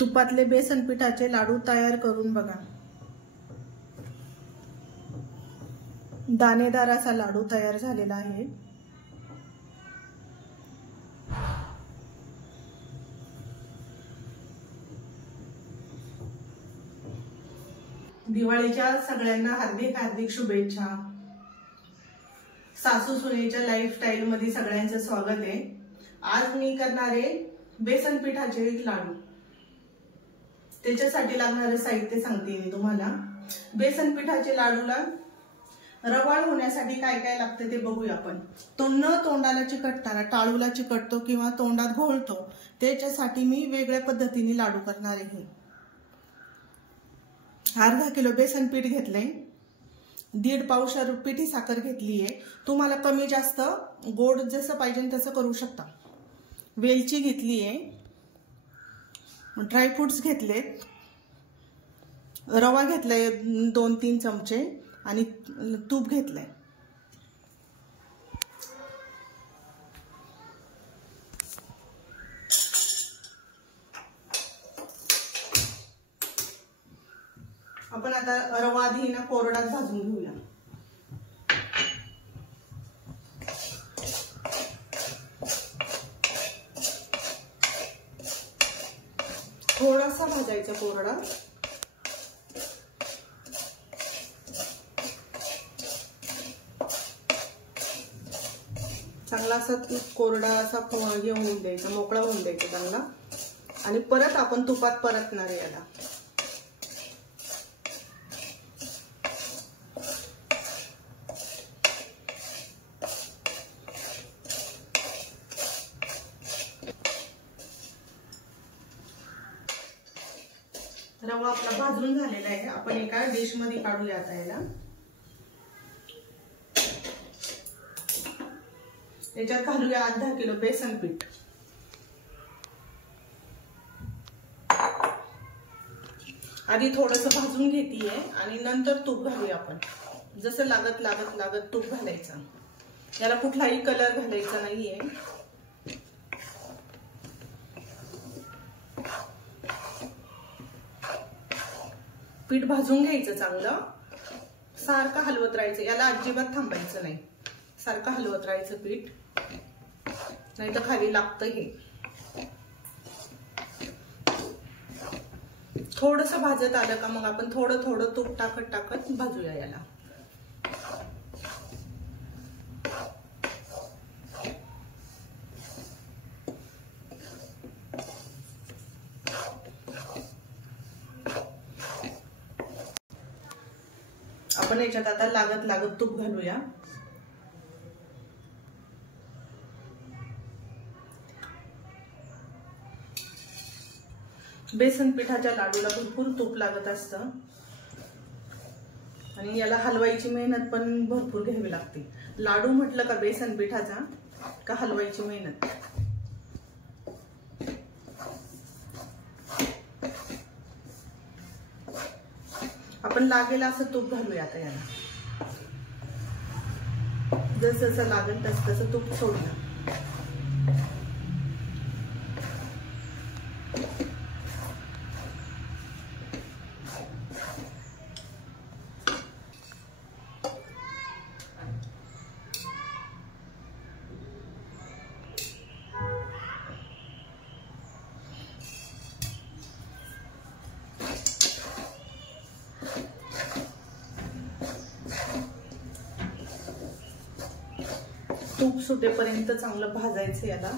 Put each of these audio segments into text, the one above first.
तुपातले बेसन पिठाचे लाडू तयार करून बघा। दाणेदार असा लाडू तयार झालेला आहे। दिवाळीच्या सगळ्यांना हार्दिक हार्दिक शुभेच्छा। सासू सुनेच्या लाईफस्टाईल मध्ये सगळ्यांचं स्वागत आहे। आज मी करणार आहे बेसन पिठाचे लाडू। त्याच्यासाठी लागणारे साहित्य सांगते मी तुम्हाला। बेसन पिठाचे लाडूला रवाळ होण्यासाठी काय काय लागते ते बघूया आपण। तोंडाला चिकटताना टाळूला चिकटतो किंवा तोंडात घोळतो, त्याच्यासाठी मी वेगळ्या पद्धतीने लाडू करणार आहे। अर्धा किलो बेसन पीठ घेतलंय, 1.5 पावशेर पिठी साखर घेतली आहे। तुम्हाला कमी जास्त गोड जसं पाहिजे तसं करू शकता। वेलची घेतली आहे, ड्रायफ्रुट्स घेतलेत, रवा घेतलाय 2-3 चमचे आणि तूप घेतलंय। आपण आता रवा आधी ना कोरडाच भाजून घेऊया। थोडासा भाजायचा कोरडा। चांगला असा कोरडा असा हे होऊन द्यायचा, मोकळा होऊन द्यायचा चांगला। आणि परत आपण तुपात परतणार आहे याला। रवा आपला भाजून झालेला आहे। आपण एका डिश मध्ये काढूया आता याला। याच्यात घालूया अर्धा किलो बेसन पीठ। आधी थोडंसं भाजून घेतीये आणि नंतर तूप घालूया आपण। जसं लागत तूप घालायचं। याला कुठलाही कलर घालायचा नाहीये। पीठ भाजून घ्यायचं चांगलं, सारखं हलवत राहायचं। याला अजिबात थांबायचं नाही, सारखं हलवत राहायचं पीठ, नाही तर खाली लागतं हे। थोडंसं भाजत आलं का मग आपण थोडं थोडं तूप टाकत भाजूया याला। आपण याच्यात आता लागत तूप घालूया। बेसन पिठाच्या लाडूला भरपूर तूप लागत असतं आणि याला हलवायची मेहनत पण भरपूर घ्यावी लागते। लाडू म्हटलं का बेसन पिठाचा का हलवायची मेहनत। आपण लागेल असं तूप घालूया आता याला। जसं लागेल तसं तूप सोडूया। तूप सुटेपर्यंत चांगलं भाजायचं याला।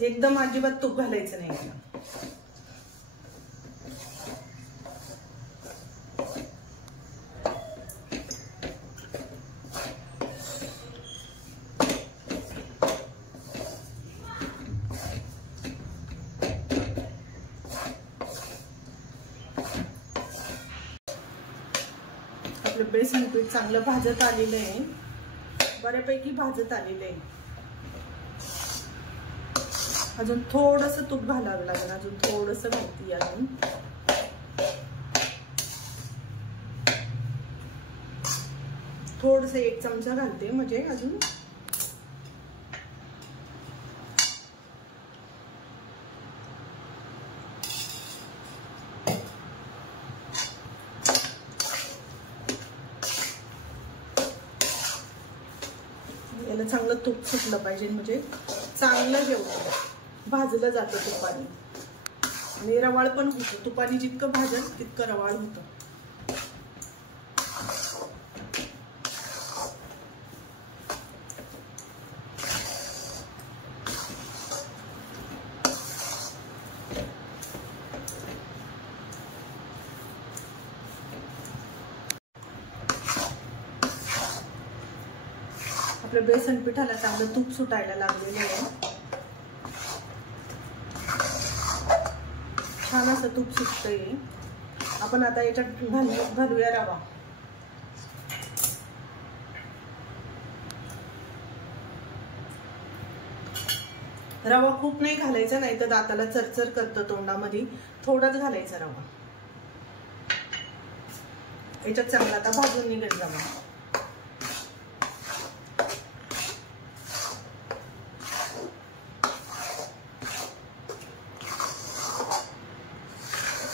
एकदम अजिबात तूप घालायचं नाही याला। आपलं बेसन पीठ चांगलं भाजत आलेलं आहे, बऱ्यापैकी भाजत आलेलं आहे। अजून थोडंसं तूप घालावं लागेल, अजून थोडंसं घालते अजून। थोडस 1 चमचा घालते म्हणजे अजून याला चांगलं तूप सुटलं पाहिजे म्हणजे चांगलं जेवण भाजलं जातं तुपाने आणि रवाळ पण होतं. तुपाने जितकं भाजल तितकं रवाळ होतं. आपल्या बेसन पिठाला चांगलं तूप सुटायला लागलेलं आहे. छान असं तूप सुटतंय. आपण आता याच्यात घालूया रवा. रवा खूप नाही घालायचा, नाही तर दाताला चरचर करतं तोंडामध्ये. थोडाच घालायचा रवा. याच्यात चांगला आता भाजून निघेल रवा.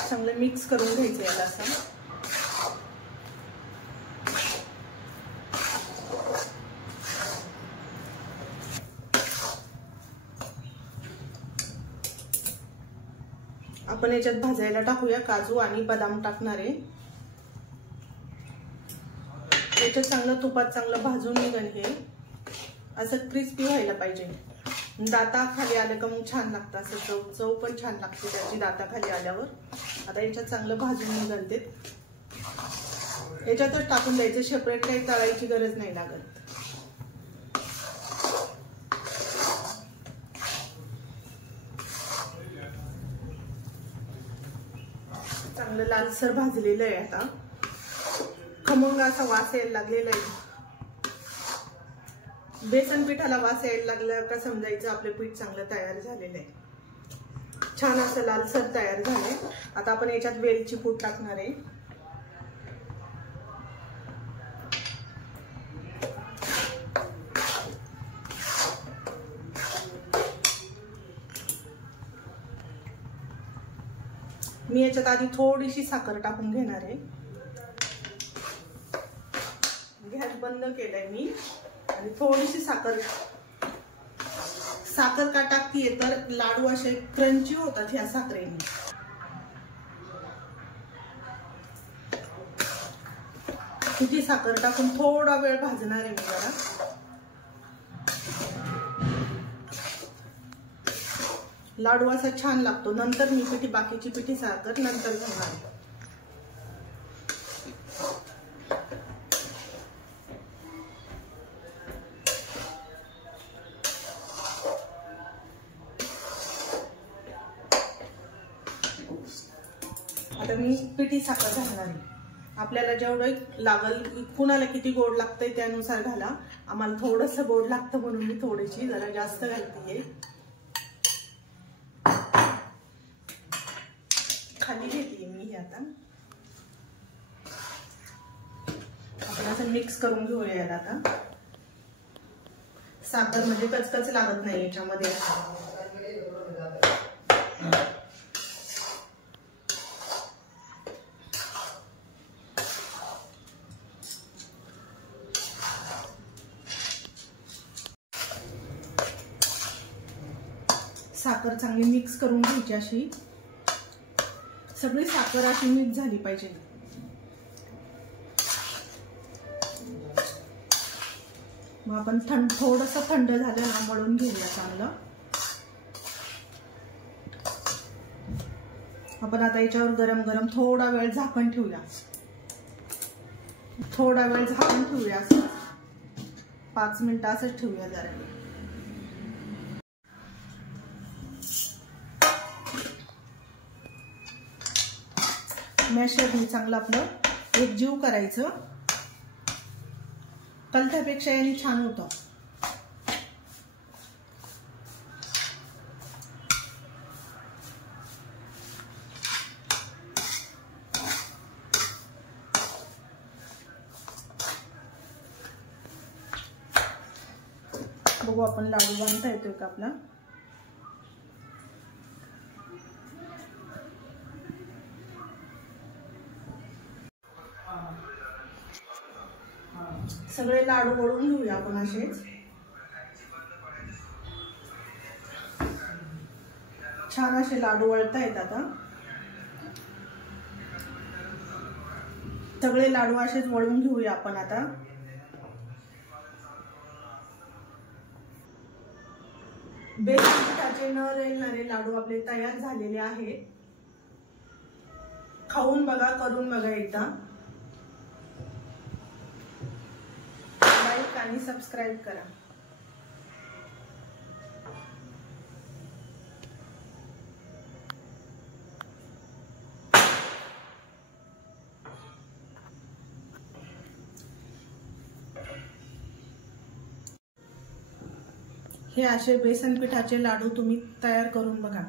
चांगलं मिक्स करून घ्यायचं याला असं. आपण याच्यात भाजायला टाकूया काजू आणि बदाम टाकणार आहे. याच्यात चांगलं तुपात चांगलं भाजून निघेल. हे असं क्रिस्पी व्हायला पाहिजे. दाताखाली आलं का मग छान लागतं. असं चव पण छान लागते त्याची दाताखाली आल्यावर. आता याच्यात चांगलं भाजून निघेल ते. याच्यातच टाकून द्यायचं. सेपरेट काही तळायची गरज नाही लागत. चांगलं लालसर भाजलेलं आहे. आता खमंग असा वास यायला लागलेला आहे. बेसन पिठाला वास यायला लागला का समजायचं आपलं पीठ चांगलं तयार झालेलं आहे. छान असं लालसर तयार झालंय. आता आपण याच्यात वेलची पूड टाकणार आहे. मी याच्यात आधी थोडीशी साखर टाकून घेणार आहे. गॅस बंद केलाय मी आणि थोडीशी साखर का टाकतीये तर लाडू असे क्रंची होतात ह्या साखरेने. किती साखर टाकून थोडा वेळ भाजणार आहे मी जरा. लाडू असा छान लागतो. नंतर मी बाकीची पिठी साखर नंतर घालणार. आता मी पिठी साखर घालणार आहे. आपल्याला जेवढं लागल, कुणाला किती गोड लागतंय त्यानुसार घाला. आम्हाला थोडंसं गोड लागतं म्हणून मी थोडीशी जरा जास्त घालते. खाली घेते मी हे. आता आपण असं मिक्स करून घेऊया याला. आता साखर म्हणजे कचकच लागत नाही याच्यामध्ये. साखर चांगली मिक्स करून घ्यायची. अशी सगळी साखर अशी मिक्स झाली पाहिजे. मग आपण थोडंसं थंड झालं ना मळून घेऊया चांगलं. आपण आता याच्यावर गरम गरम थोडा वेळ झाकण ठेवूया. थोडा वेळ झाकण ठेवूया. असं 5 मिनिटं असंच ठेवूया जरा. मॅशरने चांगलं आपलं एकजीव करायचं. कलथ्यापेक्षा याने छान होतं. बघू आपण लाडू बांधता येतोय का आपला। सगळे लाडू वळून घेऊया आपण असेच। छान असे लाडू वळतायत आता। सगळे लाडू असेच वळून घेऊया आपण आता। बेसन पिठाचे न रेलणारे लाडू आपले तयार झालेले आहेत। खाऊन बघा, करून बघा एकदा। लाईक आणि सबस्क्राईब करा। हे असे बेसन पिठाचे लाडू तुम्ही तयार करून बघा।